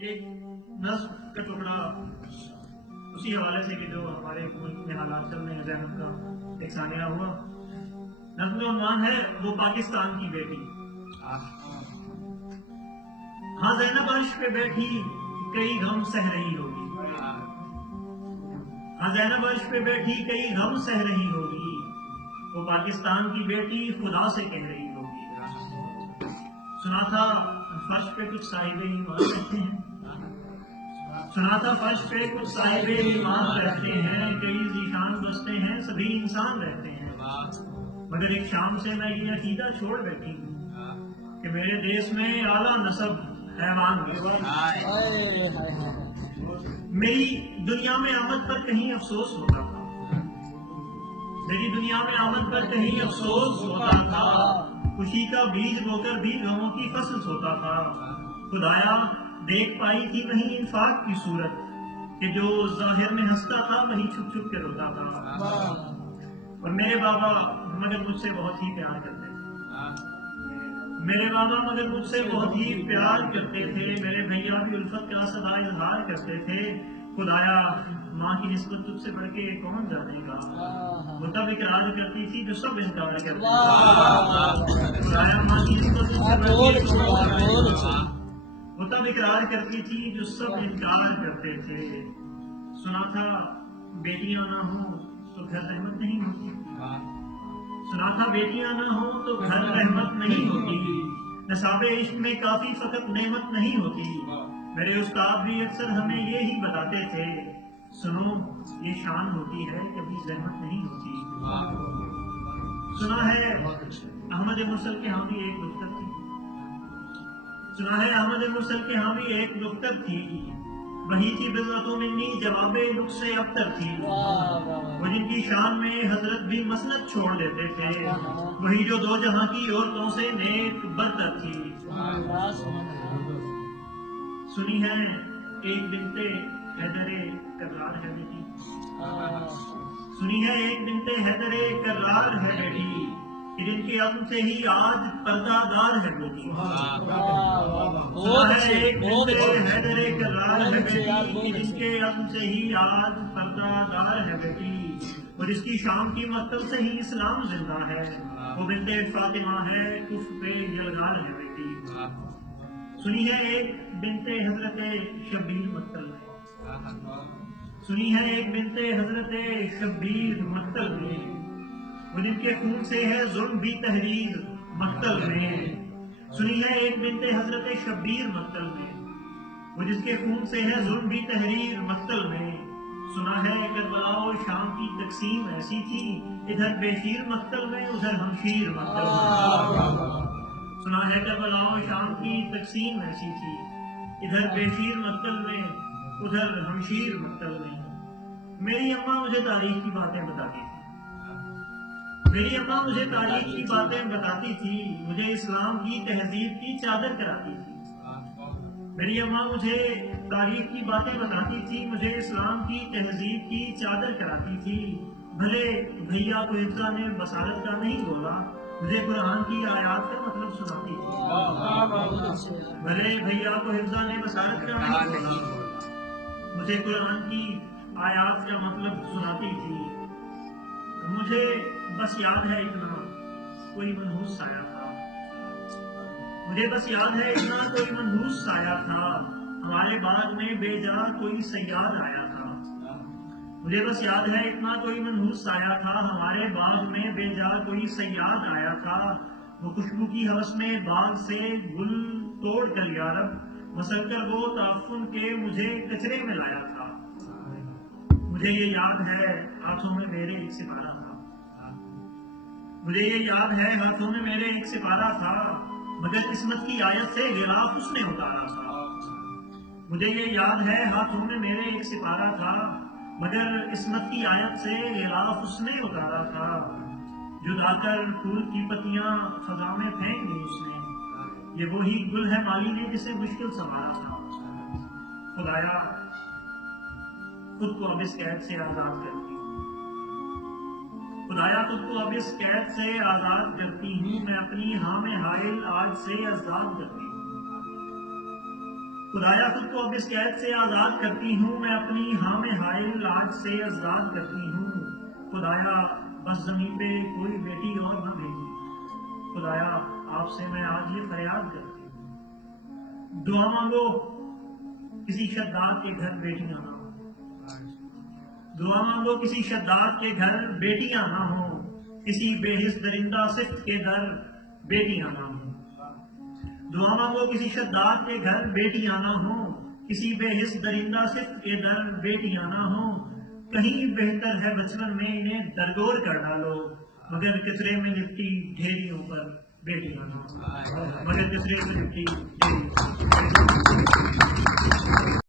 ایک نظم کا ٹکڑا اسی حوالے سے کہ جو ہمارے ملک میں حالات چل رہے ہیں، زینب کا ایک ثانیہ ہوا۔ نظم کا عنوان ہے وہ پاکستان کی بیٹی۔ ہاں زینب عرش پہ بیٹھی کئی غم سہ رہی ہوگی، ہاں زینب عرش پہ بیٹھی کئی غم سہ رہی ہوگی، وہ پاکستان کی بیٹی خدا سے کہہ رہی ہوگی۔ سنا تھا فرش پہ کچھ صاحب ایمان رہتے ہیں، سنا تھا فرش پہ کچھ صاحب ایمان رہتے ہیں، کئی ذیشان بستے ہیں سبھی انسان رہتے ہیں، مگر ایک شام سے میں یہ عقیدہ چھوڑ بیٹھی ہوں کہ میرے دیش میں اعلیٰ نسب حیوان بھی۔ میری دنیا میں آمد پر کہیں افسوس ہوتا تھا، میری دنیا میں آمد پر کہیں افسوس ہوتا تھا، خوشی کا بیج بو کر بھی غموں کی فصل سوتا تھا۔ خدایا دیکھ پائی تھی وہیں انفاق کی صورت کہ جو ظاہر میں ہنستا تھا وہیں چھپ چھپ کے روتا تھا۔ اور میرے بابا مگر مجھ سے بہت ہی پیار کرتے تھے، میرے بابا مگر مجھ سے بہت ہی پیار کرتے تھے، میرے بھیا بھی الفت کا سدا اظہار کرتے تھے۔ خدایا ماں کی نسبت تجھ سے بڑھ کے کون جانے گا، وہ تب اقرار کرتی تھی جو سب انکار کرتے تھے۔ خدایا ماں کی نسبت تجھ سے بڑھ کے کون جانے گا، وہ تب اقرار کرتی تھی جو سب انکار کرتے تھے۔ سنا تھا بیٹیاں نہ ہوں تو گھر رحمت نہیں ہوتی، سنا تھا بیٹیاں نہ ہوں تو گھر رحمت نہیں ہوتی، نصاب عشق میں کافی فقط نعمت نہیں ہوتی۔ میرے استاد بھی اکثر ہمیں یہی بتاتے تھے، سنو یہ شان ہوتی ہے کبھی زحمت نہیں ہوتی۔ سنا ہے احمد مرسل کے ہاں بھی ایک دختر تھی، سنا ہے احمد مرسل کے ہاں بھی ایک دختر تھی، وہی تھی بذاتوں منی جواب لک سے ابتر تھی، وہ جن کی شان میں حضرت بھی مسند چھوڑ دیتے تھے، وہی جو دو جہاں کی عورتوں سے نیک برتر تھی۔ سنی ہے ایک بنت حیدر کرار ہے بیٹی، سنی ہے ایک بنت حیدر کرار ہے بیٹی، جن کے عزم سے ہی آج پردہ دار ہے بیٹی۔ سنا ہے ایک بنت حیدر کرار ہے بیٹی، جن کے عزم سے ہی آج پردہ دار ہے بیٹی، اور اس کی شام کی مقتل سے ہی اسلام زندہ ہے، وہ بنت فاطمہ ہے کفر پہ یلغار ہے بیٹی۔ سنی ہے ایک بنت حضرت شبیر مقتل میں، سنی ہے ایک بنت حضرت شبیر مقتل میں، وہ جن کے خون سے ہے ظلم بھی تحریر مقتل میں۔ سنی ہے ایک بنت حضرت شبیر مقتل میں، وہ جس کے خون سے ہے ظلم بھی تحریر مقتل میں۔ سنا ہے کربلا و شام کی تقسیم ایسی تھی، ادھر بشیر مقتل میں ادھر ہمشیر مقتل میں۔ سنا ہے کربلا و شام کی تقسیم ایسی تھی، ادھر بشیر مقتل میں ادھر ہمشیر مقتل میں۔ میری اماں مجھے تاریخ کی باتیں بتاتی تھی، میری اماں مجھے تاریخ کی باتیں بتاتی تھی، مجھے اسلام کی تہذیب کی چادر کراتی تھی، میری اماں مجھے تاریخ کی باتیں بتاتی تھی، مجھے اسلام کی تہذیب کی چادر کراتی تھی۔ بھلے بھیا کو حفظہ نے بصارت کا نہیں بولا، مجھے قرآن کی آیات کا مطلب سناتی تھی، بھلے بھیا کو حفظہ نے بصارت کا نہیں بولا، مجھے قرآن کی آیات کا مطلب سناتی تھی۔ مجھے بس یاد ہے اتنا کوئی منحوس سایہ تھا، مجھے بس یاد ہے اتنا کوئی منحوس سایہ تھا، ہمارے باغ میں بے جا کوئی صیاد آیا تھا، مجھے بس یاد ہے اتنا کوئی منحوس سایہ تھا، ہمارے باغ میں بے جا کوئی صیاد آیا تھا، وہ خوشبو کی ہوس میں باغ سے گل توڑ کر یارب مسل کر وہ تعفن کے مجھے کچرے میں لایا تھا۔ مجھے یہ یاد ہے ہاتھوں میں میرے ایک سپارہ تھا، مجھے یہ یاد ہے ہاتھوں میں میرے ایک سپارہ تھا، مگر قسمت کی آیت سے غلاف اس نے اتارا تھا۔ مجھے یہ یاد ہے ہاتھوں میں میرے ایک سپارہ تھا، مگر قسمت کی آیت سے غلاف اس نے اتارا تھا، جدا کر پھول کی پتیاں خزاں میں پھینک دی اس نے، یہ وہی گل ہے مالی نے جسے مشکل سنبھالا تھا۔ خدایا خود کو اب اس قید سے آزاد کرتی ہوں، خدایا خود کو اب اس قید سے آزاد کرتی ہوں، میں اپنی ہاں میں حائل آج سے آزاد کرتی ہوں، خدایا خود کو اب اس قید سے آزاد کرتی ہوں، میں اپنی ہام حائل آج سے آزاد کرتی ہوں۔ خدایا بس زمین پہ کوئی بیٹی اور نہ بھیجی، خدایا آپ سے میں آج یہ فریاد کرتی ہوں، دعا مانگو کسی شداد کے گھر بیٹیاں نہ ہوں، دعا مانگو کسی شداد کے گھر بیٹیاں نہ ہوں، کسی بے حس درندہ صفت کے گھر بیٹیاں نہ ہوں، دعا مانگو کسی شداد کے گھر بیٹیاں نہ ہوں، کسی بے حس درندہ صفت کے گھر بیٹیاں نہ ہوں۔ کہیں بہتر ہے بچپن میں انہیں درگور کر ڈالو، مگر کچرے میں لپٹی ڈھیریوں پر بیٹیاں نہ ہوں، مگر کچرے میں لپٹی ڈھیریوں پر